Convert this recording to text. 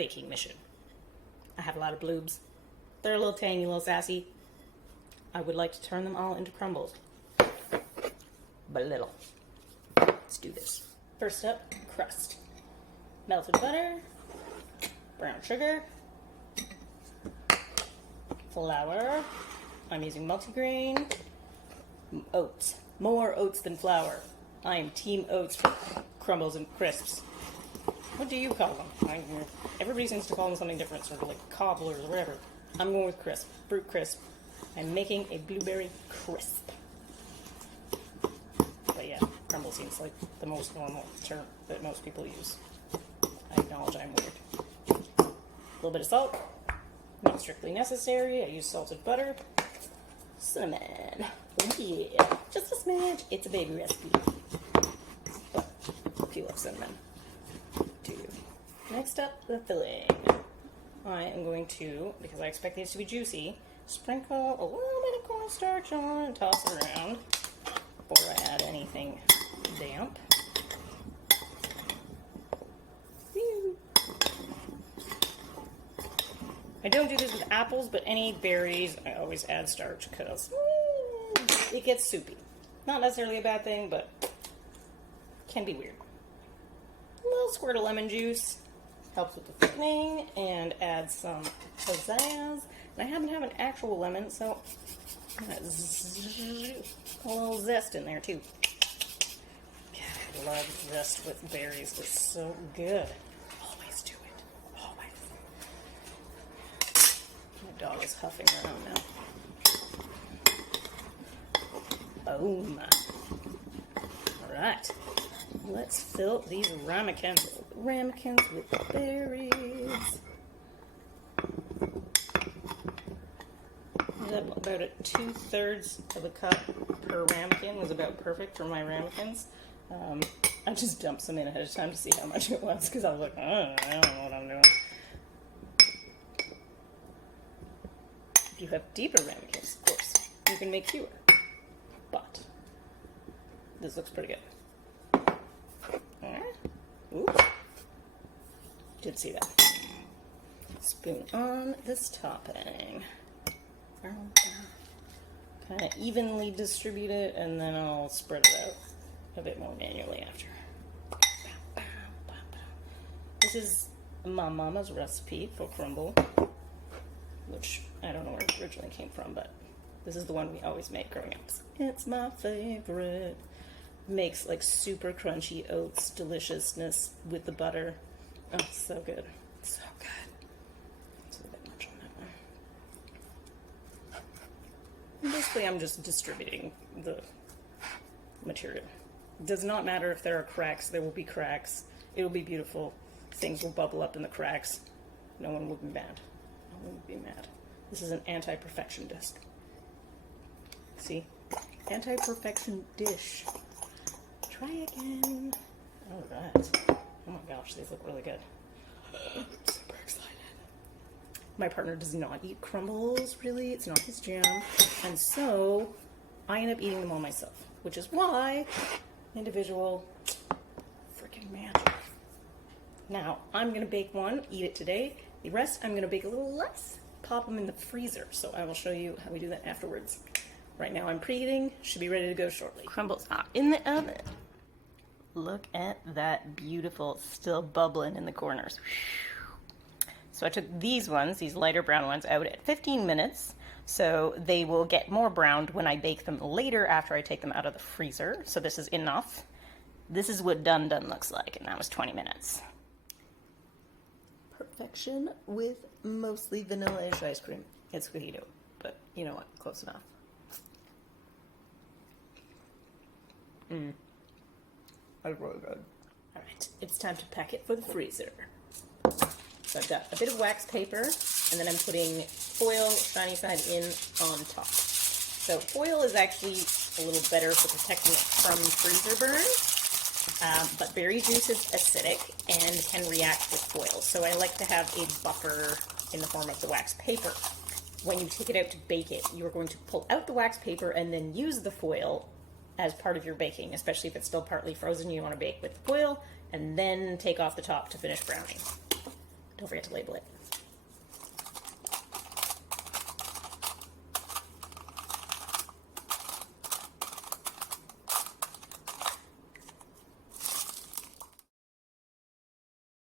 baking mission. I have a lot of bloobs. They're a little tangy, a little sassy. I would like to turn them all into crumbles. But little. Let's do this. First up, crust. Melted butter, brown sugar, flour. I'm using multigrain, oats. More oats than flour. I am team oats for crumbles and crisps. What do you call them? Everybody seems to call them something different, sort of like cobblers or whatever. I'm going with crisp, fruit crisp. I'm making a blueberry crisp. But yeah, crumble seems like the most normal term that most people use. I acknowledge I'm weird. A little bit of salt, not strictly necessary. I use salted butter. Cinnamon. Yeah, just a smidge. It's a baby recipe. But if you love cinnamon, do you? Next up, the filling. I am going to, because I expect these to be juicy, sprinkle a little bit of cornstarch on and toss it around before I add anything damp. I don't do this with apples, but any berries, I always add starch because it gets soupy. Not necessarily a bad thing, but can be weird. A little squirt of lemon juice helps with the thickening and adds some pizzazz. And I happen to have an actual lemon, so I'm gonna a little zest in there too. God, I love zest with berries. It's so good. Always do it. Always. My dog is huffing around now. Boom. Alright. Let's fill these ramekins with berries. About 2/3 of a cup per ramekin was about perfect for my ramekins. I just dumped some in ahead of time to see how much it was because I was like, I don't know what I'm doing. If you have deeper ramekins, of course, you can make fewer. But this looks pretty good. Alright. Oops. Did see that. Spoon on this topping. Kind of evenly distribute it, and then I'll spread it out a bit more manually after. This is my mama's recipe for crumble, which I don't know where it originally came from, but this is the one we always made growing up. It's my favorite. Makes like super crunchy oats deliciousness with the butter. Oh, so good. So good. It's a bit much on that one. Basically, I'm just distributing the material. It does not matter if there are cracks. There will be cracks. It will be beautiful. Things will bubble up in the cracks. No one will be mad. No one will be mad. This is an anti-perfection disc. See? Anti-perfection dish. Try again. Alright. Oh my gosh, these look really good. I'm super excited. My partner does not eat crumbles, really. It's not his jam. And so, I end up eating them all myself. Which is why, individual freaking magic. Now, I'm going to bake one, eat it today. The rest, I'm going to bake a little less. Pop them in the freezer. So I will show you how we do that afterwards. Right now I'm preheating. Should be ready to go shortly. Crumbles are in the oven. Look at that beautiful, still bubbling in the corners. So I took these ones, these lighter brown ones, out at 15 minutes. So they will get more browned when I bake them later after I take them out of the freezer. So this is enough. This is what done looks like, and that was 20 minutes. Perfection with mostly vanilla-ish ice cream. It's cookie dough, but you know what? Close enough. That's really good. Alright, it's time to pack it for the freezer. So I've got a bit of wax paper, and then I'm putting foil, shiny side in on top. So foil is actually a little better for protecting it from freezer burn, but berry juice is acidic and can react with foil. So I like to have a buffer in the form of the wax paper. When you take it out to bake it, you are going to pull out the wax paper and then use the foil as part of your baking, especially if it's still partly frozen. You want to bake with the foil and then take off the top to finish browning. Don't forget to label it.